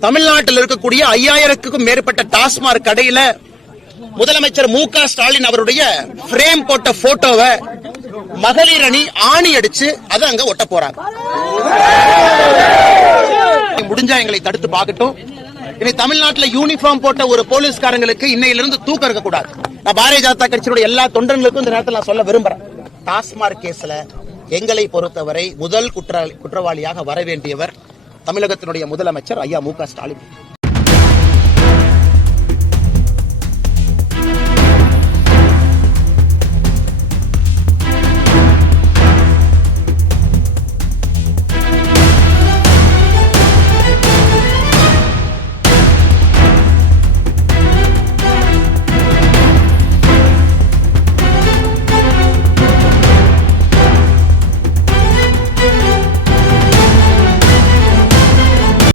தமிழ்நாட்டில் இருக்கக்கூடிய ஐயாயிரத்துக்கும் மேற்பட்ட டாஸ்மாக் கடையில முதலமைச்சர் மு க ஸ்டாலின் அவருடைய பிரேம் போட்ட போட்டோவை மகளிர் அணி ஆணி அடிச்சு அதை அங்க ஒட்ட போறாங்க. முடிஞ்சா எங்களை தடுத்து பார்க்கட்டும். இனி தமிழ்நாட்டில் யூனிஃபார்ம் போட்ட ஒரு போலீஸ்காரங்களுக்கு இன்னையிலிருந்து தூக்கம் இருக்க கூடாது நான் பாரதிய ஜனதா கட்சியினுடைய எல்லா தொண்டர்களுக்கும் இந்த நேரத்தில் நான் சொல்ல விரும்புறேன். டாஸ்மாக் கேஸ்ல எங்களை பொறுத்தவரை முதல் குற்றவாளி குற்றவாளியாக வர வேண்டியவர் தமிழகத்தினுடைய முதலமைச்சர் ஐயா மு க ஸ்டாலின்.